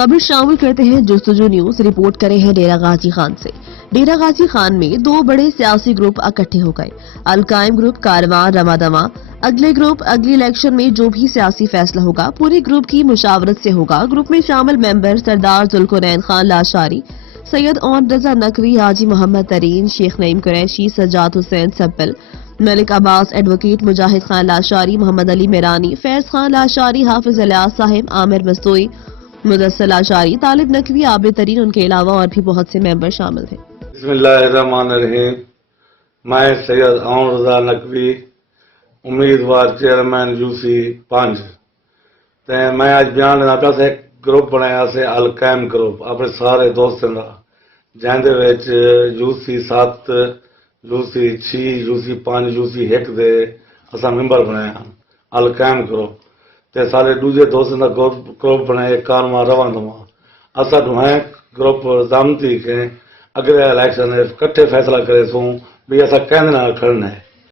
खबर शामिल करते हैं जस्तुजू न्यूज। रिपोर्ट करे हैं डेरा गाजी खान से। डेरा गाजी खान में दो बड़े सियासी ग्रुप इकट्ठे हो गए। अल-कायम ग्रुप कारवां रमादमा। अगले ग्रुप अगली इलेक्शन में जो भी सियासी फैसला होगा पूरे ग्रुप की मुशावरत से होगा। ग्रुप में शामिल मेंबर सरदार जुल्कुरैन खान लाशारी, सैयद ओन रजा नकवी, हाजी मोहम्मद तरीन, शेख नईम कुरैशी, सज्जाद हुसैन सब्बिल, मलिक अब्बास, एडवोकेट मुजाहिद खान लाशारी, मोहम्मद अली मेरानी, फैज खान लाशारी, हाफिज इलियास साहिब, आमिर मस्तोई, मुदस्सिर लाशारी, तालिब नकवी, आबिद तरीन, उनके अलावा और भी बहुत से मेंबर शामिल थे। बिस्मिल्लाहिर्रहमानिर्रहीम। मैं सैयद ओन रजा नकवी, उम्मीदवार चेयरमैन यूसी 5 ते मैं आज बयान देना पिया। एक ग्रुप बनाया से अल-कायम ग्रुप अपने सारे दोस्तों का, जिंदे विच यूसी 7, यूसी 6, यूसी 5, यूसी 1 दे असा मेंबर बनाया अल-कायम ग्रुप। ते सारे दूजे दोस्तों का ग्रुप बनाए कारवां रवांदमा। असा दुहें ग्रुप जामती के अगले इलेक्शन इकट्ठे फैसला करे सूं भी असा कहंदे नाल खड़ना है।